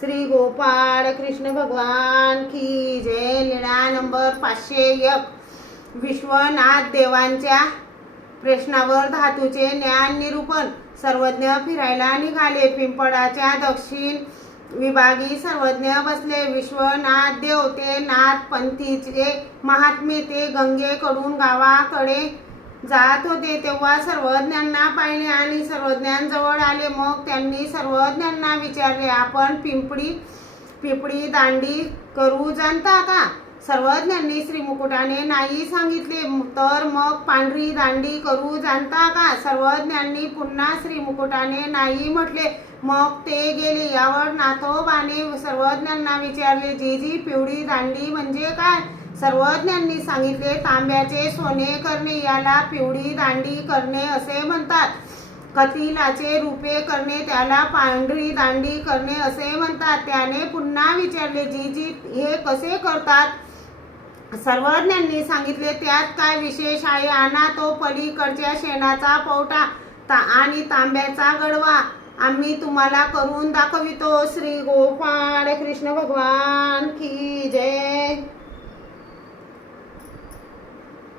श्री गोपाळ कृष्ण भगवान की जय. लिळा नंबर पाचशे एक. विश्वनाथ देवांच्या प्रश्नावर धातूचे ज्ञान निरूपण. सर्वज्ञ फिरायला निघाले. पिंपळाच्या दक्षिण विभागी सर्वज्ञ बसले. विश्वनाथ देव ते नाथ पंथीचे महात्मे ते गंगेकडून गावाकडे जात होते तेव्हा सर्वज्ञांना पाहिले आणि सर्वज्ञांजवळ आले. मग त्यांनी सर्वज्ञांना विचारले आपण पिंपळी पिंपळी दांडी करू जाणता का? सर्वज्ञांनी श्रीमुकुटाने नाही सांगितले. तर मग पांढरी दांडी करू जाणता का? सर्वज्ञांनी पुन्हा श्रीमुकुटाने नाही म्हटले. मग ते गेले. यावर नाथोबाने सर्वज्ञांना विचारले जी जी पिवळी दांडी म्हणजे काय? सर्वज्ञांनी सांगितले तांब्याचे सोने करणे याला पिवळी दांडी करणे असे म्हणतात. कथिलाचे रूपे करणे त्याला पांढरी दांडी करणे असे म्हणतात. त्याने पुन्हा विचारले जी जी हे कसे करतात? सर्वज्ञांनी सांगितले त्यात काय विशेष आहे? आणा तो पलीकडच्या शेणाचा पवटा ता आणि तांब्याचा गडवा. आम्ही तुम्हाला करून दाखवितो. श्री गोपाळ कृष्ण भगवान की जय.